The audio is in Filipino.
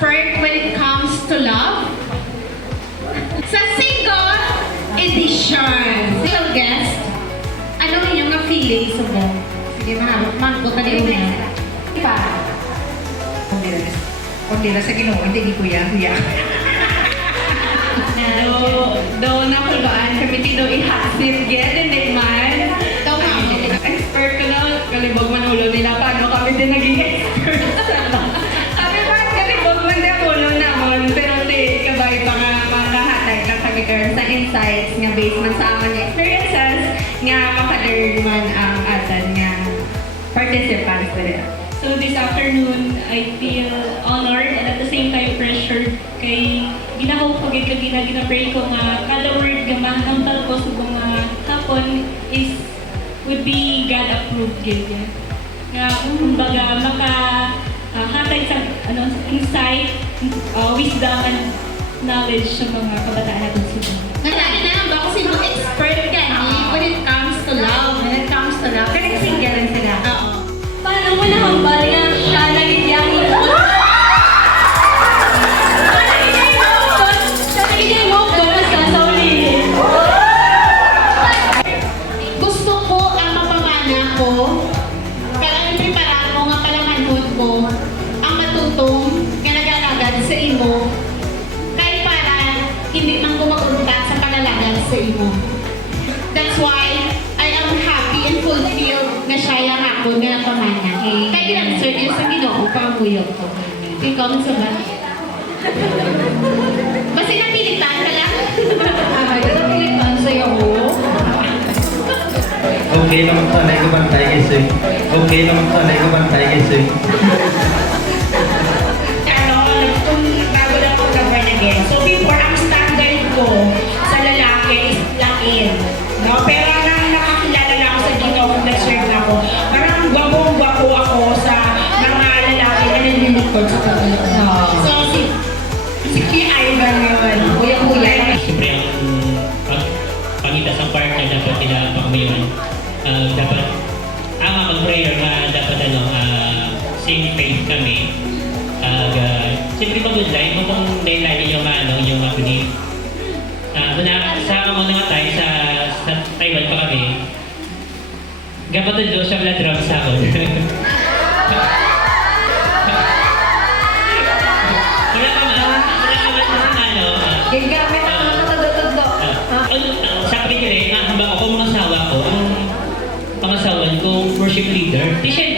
expert when it comes to love? Sa single edition. Single guest, ano yung mga feelings mo? Sige, mangko ka din una. Iba? Kung nila sa Ginoo, hindi kuya. Daw nakulaan kami dito ihasip ged and man. Daw nga. Expert ko na kalibog man ulo nila paano kami din naging expert. Sabi pa kalibog man din ulo namon pero di kabay pa nga makahatag ka kami sa insights nga based man sa amon nga experiences nga makaderd man ang atan nga participants dire. So this afternoon, I feel honored and at the same time pressured kay ginahope ko gina-pray ko nga kada word nga mahambal ko sa mga hapon is would be God approved gid yan. Nga kumbaga hatag sa insight, wisdom and knowledge sa mga kabataan natin sila. Nalagi na lang ba ako sino expert ka when it comes to love? When it comes to love, kasi single rin sila. Oo. Paano mo nahambal nga siya nagigyan mo? Gusto ko ang mapamana ko, pero ang preparar ko nga palamanhod ko, ang matutong nga nagalagad sa imo, kay para hindi man ko magunta sa palalagad sa imo. That's why I am happy and fulfilled na siya yung ako nga pamana. Kaya lang, sir, yung sa Ginoo, pamuyok ko. Ikaw, sa ba? Basta napilitan ka lang. Ay, napilitan sa'yo ako. Okay naman to, anay ko bantay kasi. Okay naman to, anay ko bantay kasi. Kung bago lang ako na-born again. So before, ang standard ko sa lalaki is lakin. No? Pero nang nakakilala na ako sa Ginoo kung nag-serve na ako, parang gwapong-gwapo ako sa mga lalaki na nililipod sa Panginoon. So si Kuya Ivan yun. Kuya-kuya. Siyempre ang pangita sa partner dapat kinapang mo yun. Dapat mag-prayer nga dapat same faith kami. Siyempre mag-good-line mo kung dahil yung yung belief. Sa mga tayo sa Taiwan pa kami, kapatid doon siya wala drum sa ako. Gagamit ang mga katadotoddo. Sa kapit rin, hambang ako mga asawa ko, ang pangasawan ko worship leader. Di siya